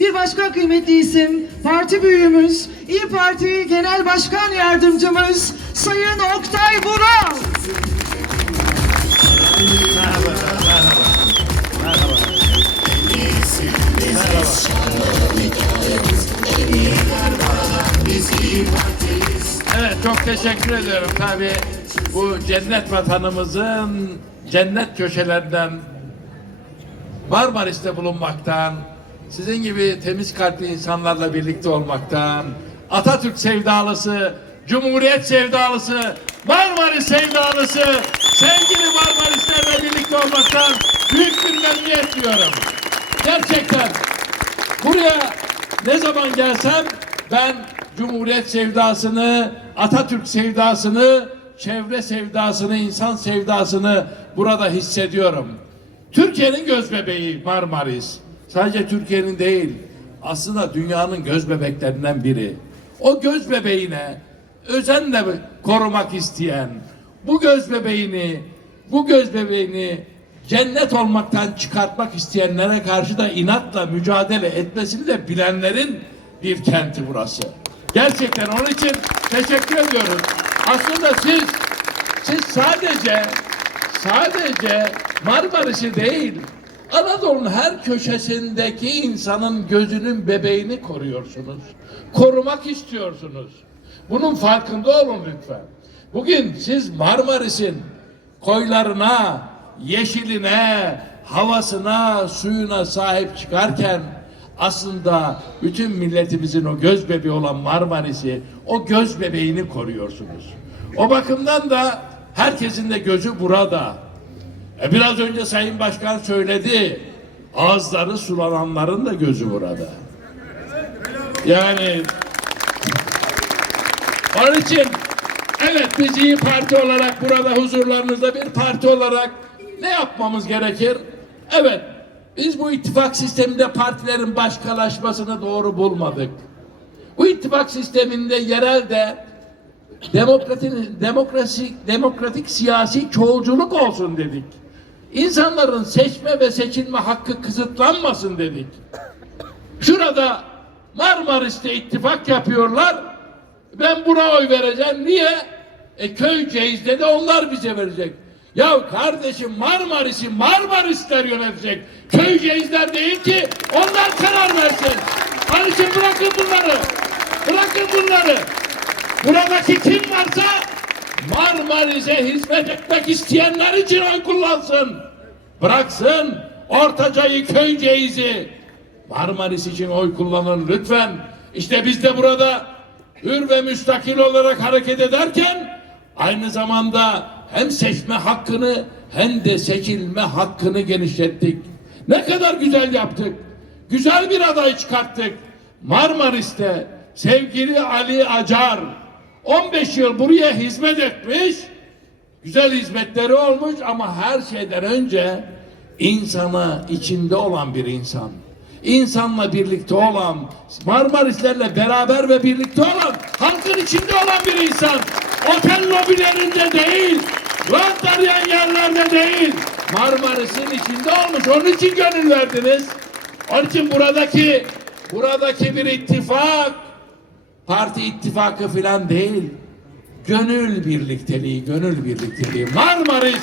Bir başka kıymetli isim, parti büyüğümüz, İyi Parti Genel Başkan Yardımcımız Sayın Oktay Vural. Evet çok teşekkür ediyorum tabi bu cennet vatanımızın cennet köşelerinden Marmaris'te bulunmaktan sizin gibi temiz kalpli insanlarla birlikte olmaktan Atatürk sevdalısı, Cumhuriyet sevdalısı, Marmaris sevdalısı, sevgili Marmarislerle birlikte olmaktan büyük bir memnuniyet duyuyorum. Gerçekten Buraya ne zaman gelsem ben Cumhuriyet sevdasını, Atatürk sevdasını, çevre sevdasını, insan sevdasını burada hissediyorum. Türkiye'nin göz bebeği Marmaris. Sadece Türkiye'nin değil, aslında dünyanın göz bebeklerinden biri. O göz bebeğine özenle korumak isteyen, bu göz bebeğini, bu göz bebeğini cennet olmaktan çıkartmak isteyenlere karşı da inatla mücadele etmesini de bilenlerin bir kenti burası. Gerçekten onun için teşekkür ediyoruz. Aslında siz siz sadece sadece Marmaris'i değil Anadolu'nun her köşesindeki insanın gözünün bebeğini koruyorsunuz. Korumak istiyorsunuz. Bunun farkında olun lütfen. Bugün siz Marmaris'in koylarına, yeşiline, havasına, suyuna sahip çıkarken aslında bütün milletimizin o göz bebeği olan Marmaris'i, o göz bebeğini koruyorsunuz. O bakımdan da herkesin de gözü burada. E biraz önce Sayın Başkan söyledi. Ağızları sulananların da gözü burada. Yani onun için evet biz iyi Parti olarak burada huzurlarınızda bir parti olarak ne yapmamız gerekir? Evet biz bu ittifak sisteminde partilerin başkalaşmasını doğru bulmadık. Bu ittifak sisteminde yerelde demokratik, demokratik siyasi çoğulculuk olsun dedik. İnsanların seçme ve seçilme hakkı kısıtlanmasın dedik. Şurada Marmaris'te ittifak yapıyorlar. Ben buna oy vereceğim. Niye? E Köyceğiz'de de onlar bize verecek. Ya kardeşim Marmaris'i Marmarisler yönetecek. Köyceğizler değil ki onlar karar versin. Şimdi bırakın bunları. Bırakın bunları. Buradaki kim varsa Marmaris'e hizmet etmek isteyenler için oy kullansın. Bıraksın Ortaca'yı, Köyceğiz'i. Marmaris için oy kullanın lütfen. İşte biz de burada hür ve müstakil olarak hareket ederken aynı zamanda hem seçme hakkını hem de seçilme hakkını genişlettik. Ne kadar güzel yaptık. Güzel bir aday çıkarttık. Marmaris'te sevgili Ali Acar 15 yıl buraya hizmet etmiş. Güzel hizmetleri olmuş ama her şeyden önce insana içinde olan bir insan. İnsanla birlikte olan, Marmarislerle beraber ve birlikte olan, halkın içinde olan bir insan. Otel lobilerinde değil, rant arayan yerlerde değil, Marmaris'in içinde olmuş. Onun için gönül verdiniz. Onun için buradaki, buradaki bir ittifak, parti ittifakı filan değil. Gönül birlikteliği, gönül birlikteliği. Marmaris,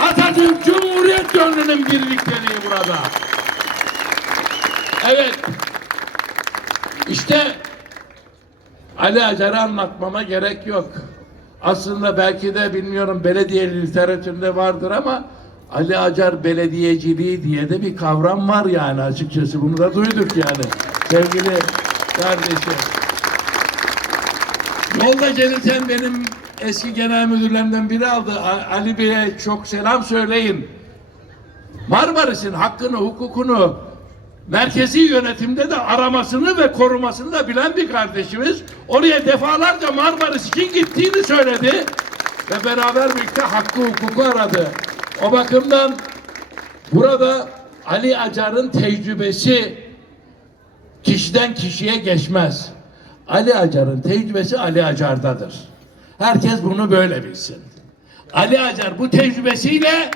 Atatürk Cumhuriyet gönlünün birlikteliği burada. Evet. İşte Ali Acar'ı anlatmama gerek yok. Aslında belki de bilmiyorum belediye literatüründe vardır ama Ali Acar belediyeciliği diye de bir kavram var yani açıkçası. Bunu da duyduk yani. Sevgili kardeşim. Yolda gelirken benim eski genel müdürlerimden biri aldı. Ali Bey'e çok selam söyleyin. Marmaris'in hakkını, hukukunu merkezi yönetimde de aramasını ve korumasını da bilen bir kardeşimiz. Oraya defalarca Marmaris için gittiğini söyledi. Ve beraber birlikte hakkı, hukuku aradı. O bakımdan burada Ali Acar'ın tecrübesi kişiden kişiye geçmez. Ali Acar'ın tecrübesi Ali Acar'dadır. Herkes bunu böyle bilsin. Ali Acar bu tecrübesiyle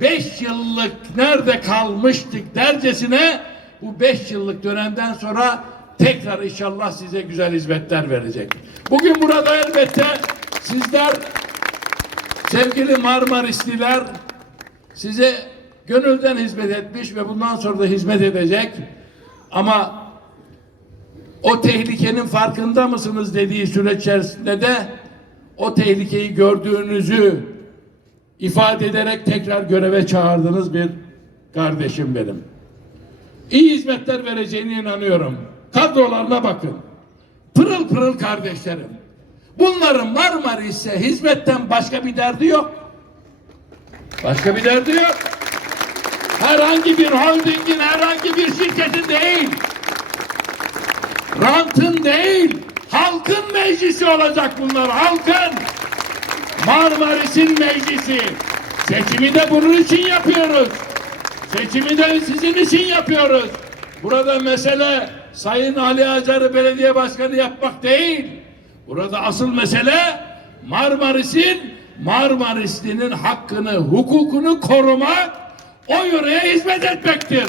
beş yıllık nerede kalmıştık dercesine bu beş yıllık dönemden sonra tekrar inşallah size güzel hizmetler verecek. Bugün burada elbette sizler sevgili Marmarisliler size gönülden hizmet etmiş ve bundan sonra da hizmet edecek. Ama o tehlikenin farkında mısınız dediği süreç içerisinde de o tehlikeyi gördüğünüzü ifade ederek tekrar göreve çağırdığınız bir kardeşim benim. İyi hizmetler vereceğine inanıyorum. Kadrolarına bakın. Pırıl pırıl kardeşlerim. Bunların Marmaris'e hizmetten başka bir derdi yok. Başka bir derdi yok. Herhangi bir holdingin, herhangi bir şirketin değil. Rantın değil, halkın meclisi olacak bunlar, halkın. Marmaris'in meclisi. Seçimi de bunun için yapıyoruz. Seçimi de sizin için yapıyoruz. Burada mesele Sayın Ali Acar'ı belediye başkanı yapmak değil. Burada asıl mesele Marmaris'in Marmarisli'nin hakkını, hukukunu korumak, o yöreye hizmet etmektir.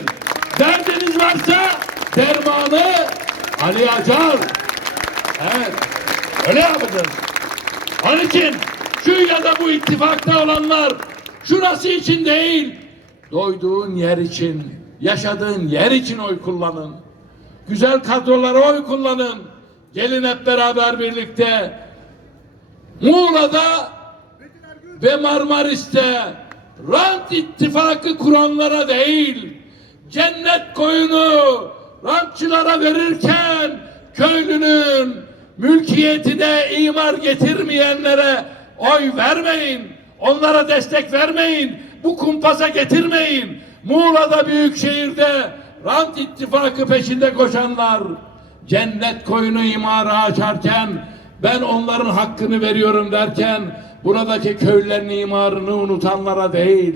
Derdiniz varsa dermanı Ali Acar. Evet. Öyle yapacağız. Onun için şu ya da bu ittifakta olanlar şurası için değil, doyduğun yer için, yaşadığın yer için oy kullanın. Güzel kadrolara oy kullanın. Gelin hep beraber birlikte Muğla'da ve Marmaris'te rant ittifakı kuranlara değil, cennet koyunu rantçılara verirken köylünün mülkiyetine imar getirmeyenlere oy vermeyin. Onlara destek vermeyin. Bu kumpasa getirmeyin. Muğla'da büyük şehirde rant ittifakı peşinde koşanlar cennet koyunu imara açarken ben onların hakkını veriyorum derken buradaki köylerin imarını unutanlara değil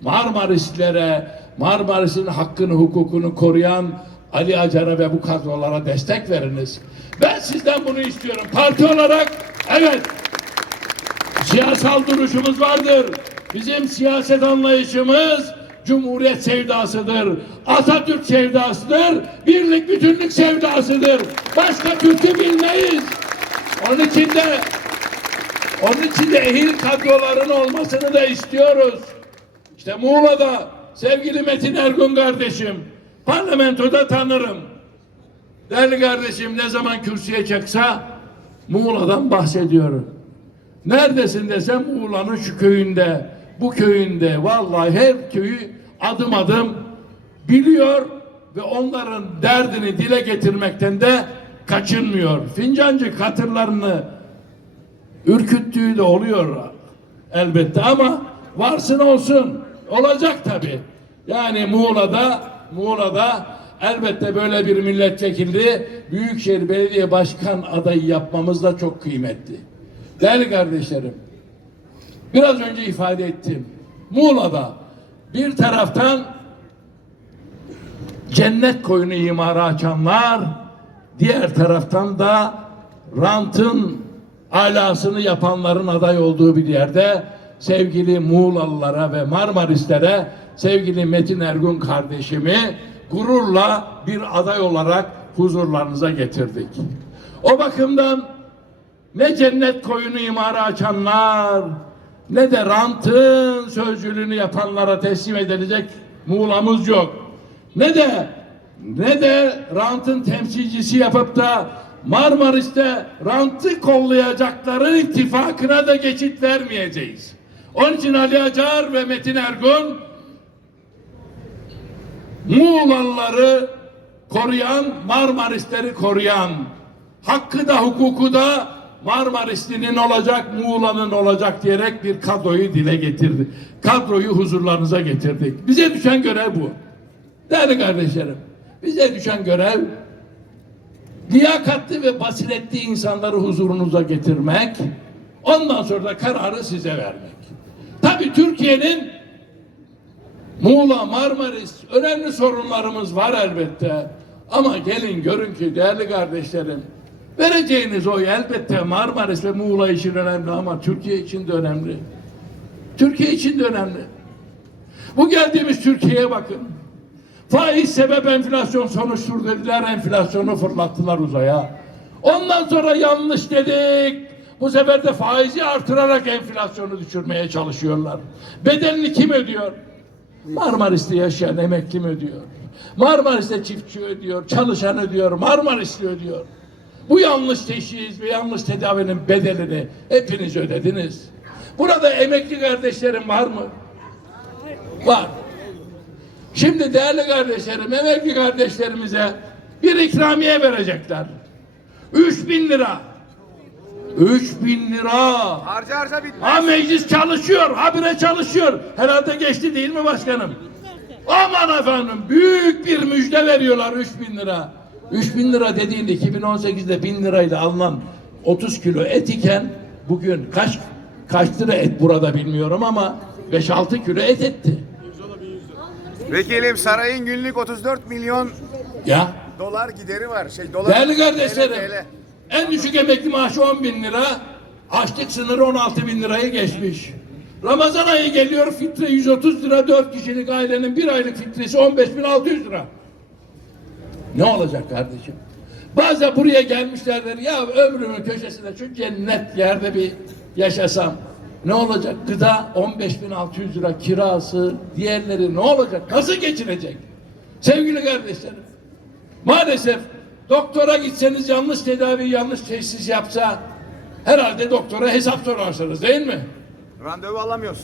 Marmarislere Marmaris'in hakkını hukukunu koruyan Ali Acar'a ve bu kadrolara destek veriniz. Ben sizden bunu istiyorum. Parti olarak evet siyasal duruşumuz vardır. Bizim siyaset anlayışımız Cumhuriyet sevdasıdır. Atatürk sevdasıdır. Birlik bütünlük sevdasıdır. Başka Türk'ü bilmeyiz. Onun için de onun için de ehil kadroların olmasını da istiyoruz. İşte Muğla'da sevgili Metin Ergun kardeşim parlamentoda tanırım. Değerli kardeşim ne zaman kürsüye çıksa Muğla'dan bahsediyorum. Neredesin desem Muğla'nın şu köyünde, bu köyünde vallahi her köyü adım adım biliyor ve onların derdini dile getirmekten de kaçınmıyor. Fincancı katırlarını ürküttüğü de oluyor elbette ama varsın olsun olacak tabi. Yani Muğla'da Muğla'da elbette böyle bir milletvekili Büyükşehir Belediye Başkan adayı yapmamız da çok kıymetli. Değerli kardeşlerim, biraz önce ifade ettim. Muğla'da bir taraftan cennet koyunu imara açanlar, diğer taraftan da rantın alasını yapanların aday olduğu bir yerde sevgili Muğlalılara ve Marmarislere sevgili Metin Ergun kardeşimi gururla bir aday olarak huzurlarınıza getirdik. O bakımdan ne cennet koyunu imara açanlar ne de rantın sözcülüğünü yapanlara teslim edilecek Muğla'mız yok. Ne de ne de rantın temsilcisi yapıp da Marmaris'te rantı kollayacakların ittifakına da geçit vermeyeceğiz. Onun için Ali Acar ve Metin Ergun Muğlalıları koruyan, Marmarisleri koruyan, hakkı da hukuku da Marmarisli'nin olacak, Muğla'nın olacak diyerek bir kadroyu dile getirdi. Kadroyu huzurlarınıza getirdik. Bize düşen görev bu. Değerli kardeşlerim, bize düşen görev liyakatli ve basiretli insanları huzurunuza getirmek, ondan sonra da kararı size vermek. Tabii Türkiye'nin Muğla, Marmaris önemli sorunlarımız var elbette. Ama gelin görün ki değerli kardeşlerim vereceğiniz oy elbette Marmaris ve Muğla için önemli ama Türkiye için de önemli. Türkiye için de önemli. Bu geldiğimiz Türkiye'ye bakın. Faiz sebep enflasyon sonuçtur dediler. Enflasyonu fırlattılar uzaya. Ondan sonra yanlış dedik. Bu sefer de faizi artırarak enflasyonu düşürmeye çalışıyorlar. Bedelini kim ödüyor? Marmaris'te yaşayan emekli mi ödüyor? Marmaris'te çiftçi ödüyor, çalışan ödüyor, Marmaris'te ödüyor. Bu yanlış teşhis ve yanlış tedavinin bedelini hepiniz ödediniz. Burada emekli kardeşlerim var mı? Var. Şimdi değerli kardeşlerim, emekli kardeşlerimize bir ikramiye verecekler. 3000 bin lira. 3000 bin lira. Harca harca bitmez. Ha meclis çalışıyor, habire çalışıyor. Herhalde geçti değil mi başkanım? Aman efendim büyük bir müjde veriyorlar 3000 lira. 3000 lira dediğinde 2018'de 1000 lirayla alınan 30 kilo et iken bugün kaç kaç lira et burada bilmiyorum ama 5-6 kilo et etti. Vekilim sarayın günlük 34 milyon Ya dolar gideri var. Şey dolar. değerli kardeşlerim TL, TL. En düşük emekli maaşı 10 bin lira açlık sınırı 16 bin lirayı geçmiş. Ramazan ayı geliyor fitre 130 lira 4 kişilik ailenin bir aylık fitresi 15.600 lira. Ne olacak kardeşim? Bazen buraya gelmişlerdir ya ömrümün köşesinde şu cennet yerde bir yaşasam ne olacak? Gıda 15.600 lira kirası, diğerleri ne olacak? Nasıl geçinecek? Sevgili kardeşlerim, maalesef doktora gitseniz yanlış tedavi, yanlış teşhis yapsa herhalde doktora hesap sorarsınız değil mi? Randevu alamıyoruz.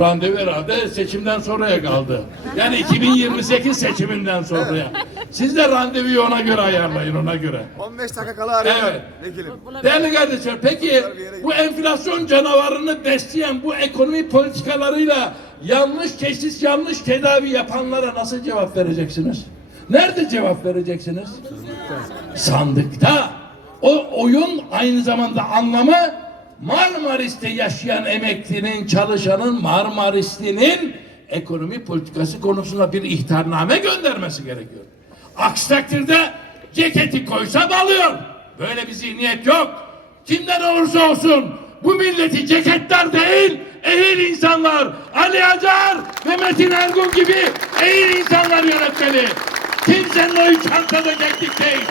Randevu herhalde seçimden sonraya kaldı. Yani 2028 seçiminden sonraya. Siz de randevuyu ona göre ayarlayın ona göre. 15 dakika kala arıyorlar. Evet. Vekilim. Değerli kardeşler peki bu enflasyon canavarını besleyen bu ekonomi politikalarıyla yanlış teşhis yanlış tedavi yapanlara nasıl cevap vereceksiniz? Nerede cevap vereceksiniz? Sandıkta. O oyun aynı zamanda anlamı Marmaris'te yaşayan emeklinin, çalışanın, Marmarisli'nin ekonomi politikası konusunda bir ihtarname göndermesi gerekiyor. Aksi takdirde ceketi koysam alıyor. Böyle bir zihniyet yok. Kimden olursa olsun bu milleti ceketler değil, ehil insanlar, Ali Acar ve Metin Ergun gibi ehil insanlar yönetmeli. Kimsenin oyu çantada değil.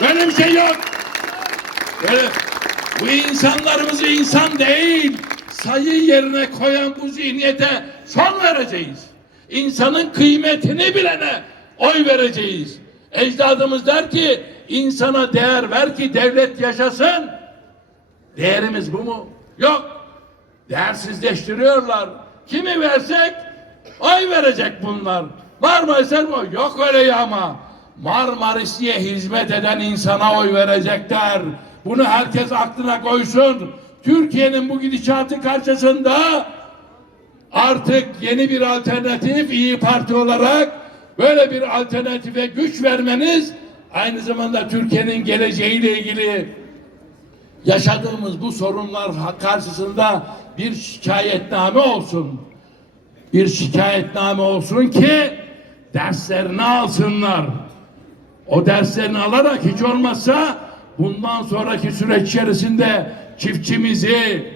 Böyle bir şey yok. Böyle bu insanlarımızı insan değil, sayı yerine koyan bu zihniyete son vereceğiz. İnsanın kıymetini bilene oy vereceğiz. Ecdadımız der ki insana değer ver ki devlet yaşasın. Değerimiz bu mu? Yok. Değersizleştiriyorlar. Kimi versek oy verecek bunlar. Marmaris'e mi? Yok öyle ya ama. Marmaris'e hizmet eden insana oy verecekler. Bunu herkes aklına koysun. Türkiye'nin bu gidişatı karşısında artık yeni bir alternatif İyi Parti olarak böyle bir alternatife güç vermeniz aynı zamanda Türkiye'nin geleceğiyle ilgili yaşadığımız bu sorunlar karşısında bir şikayetname olsun. Bir şikayetname olsun ki derslerini alsınlar. O derslerini alarak hiç olmazsa bundan sonraki süreç içerisinde çiftçimizi,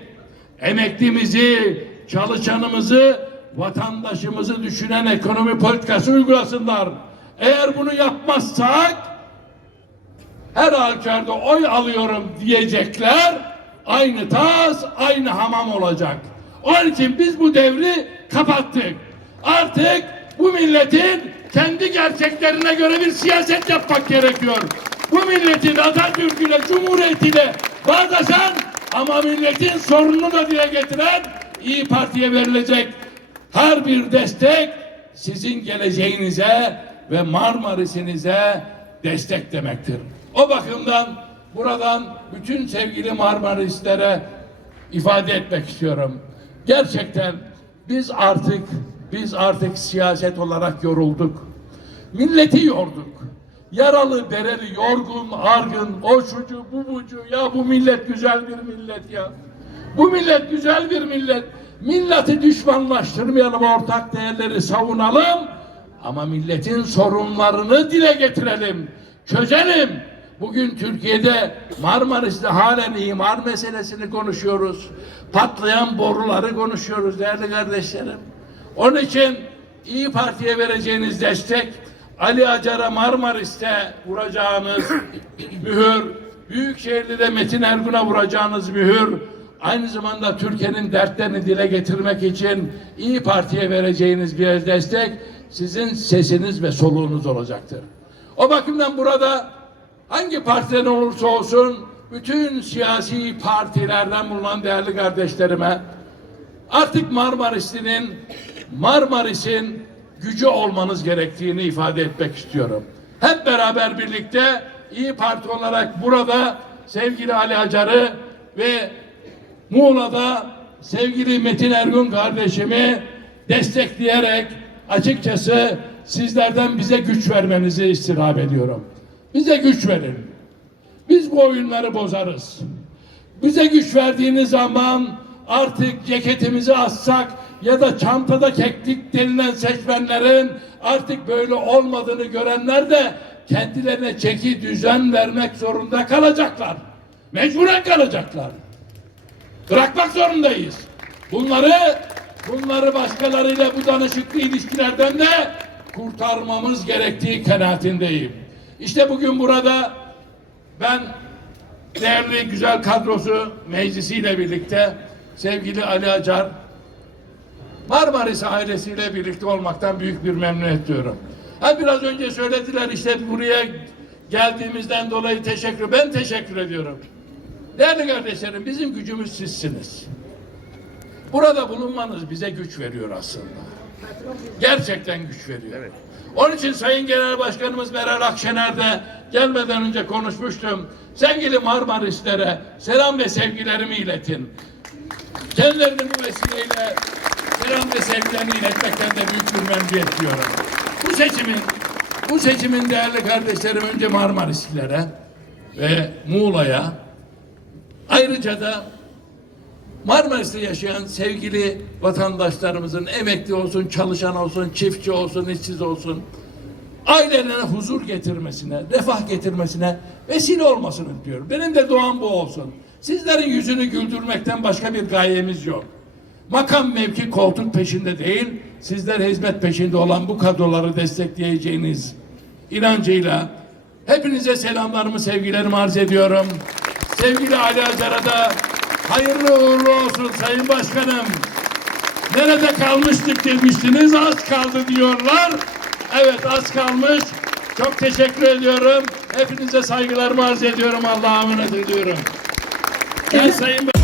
emeklimizi, çalışanımızı, vatandaşımızı düşünen ekonomi politikası uygulasınlar. Eğer bunu yapmazsak her halükarda oy alıyorum diyecekler. Aynı tas, aynı hamam olacak. Onun için biz bu devri kapattık. Artık bu milletin kendi gerçeklerine göre bir siyaset yapmak gerekiyor. Bu milletin Atatürk'üyle, Cumhuriyeti'yle bağdaşan ama milletin sorununu da dile getiren İyi Parti'ye verilecek her bir destek sizin geleceğinize ve Marmaris'inize destek demektir. O bakımdan buradan bütün sevgili Marmarislere ifade etmek istiyorum. Gerçekten biz artık biz artık siyaset olarak yorulduk. Milleti yorduk. Yaralı, bereli, yorgun, argın, o şucu, bu bucu. Ya bu millet güzel bir millet ya. Bu millet güzel bir millet. Milleti düşmanlaştırmayalım, ortak değerleri savunalım. Ama milletin sorunlarını dile getirelim, çözelim. Bugün Türkiye'de Marmaris'te halen imar meselesini konuşuyoruz. Patlayan boruları konuşuyoruz değerli kardeşlerim. Onun için İyi Parti'ye vereceğiniz destek, Ali Acar'a Marmaris'te vuracağınız mühür, Büyükşehir'de de Metin Ergun'a vuracağınız mühür, aynı zamanda Türkiye'nin dertlerini dile getirmek için İyi Parti'ye vereceğiniz bir destek sizin sesiniz ve soluğunuz olacaktır. O bakımdan burada hangi partiden olursa olsun bütün siyasi partilerden bulunan değerli kardeşlerime artık Marmaris'in Marmaris'in gücü olmanız gerektiğini ifade etmek istiyorum. Hep beraber birlikte İyi Parti olarak burada sevgili Ali Acar'ı ve Muğla'da sevgili Metin Ergun kardeşimi destekleyerek açıkçası sizlerden bize güç vermenizi istirham ediyorum. Bize güç verin. Biz bu oyunları bozarız. Bize güç verdiğiniz zaman artık ceketimizi assak ya da çantada keklik denilen seçmenlerin artık böyle olmadığını görenler de kendilerine çeki düzen vermek zorunda kalacaklar. Mecburen kalacaklar. Bırakmak zorundayız. Bunları bunları başkalarıyla bu danışıklı ilişkilerden de kurtarmamız gerektiği kanaatindeyim. İşte bugün burada ben değerli güzel kadrosu meclisiyle birlikte sevgili Ali Acar Marmaris ailesiyle birlikte olmaktan büyük bir memnuniyet duyuyorum. Ha biraz önce söylediler işte buraya geldiğimizden dolayı teşekkür. Ben teşekkür ediyorum. Değerli kardeşlerim bizim gücümüz sizsiniz. Burada bulunmanız bize güç veriyor aslında. Gerçekten güç veriyor. Onun için Sayın Genel Başkanımız Meral Akşener'de gelmeden önce konuşmuştum. Sevgili Marmarislere selam ve sevgilerimi iletin. Kendilerini bu vesileyle selam ve sevgilerimi iletmekten de büyük bir memnuniyet. Bu seçimin, bu seçimin değerli kardeşlerim önce Marmarislilere ve Muğla'ya ayrıca da Marmaris'te yaşayan sevgili vatandaşlarımızın emekli olsun, çalışan olsun, çiftçi olsun, işsiz olsun ailelerine huzur getirmesine, refah getirmesine vesile olmasını diyorum. Benim de duam bu olsun. Sizlerin yüzünü güldürmekten başka bir gayemiz yok. Makam mevki koltuk peşinde değil, sizler hizmet peşinde olan bu kadroları destekleyeceğiniz inancıyla hepinize selamlarımı, sevgilerimi arz ediyorum. Sevgili Ali Acar'a da hayırlı uğurlu olsun Sayın Başkanım. Nerede kalmıştık demiştiniz, az kaldı diyorlar. Evet az kalmış. Çok teşekkür ediyorum. Hepinize saygılarımı arz ediyorum. Allah'a emanet ediyorum. Ben Sayın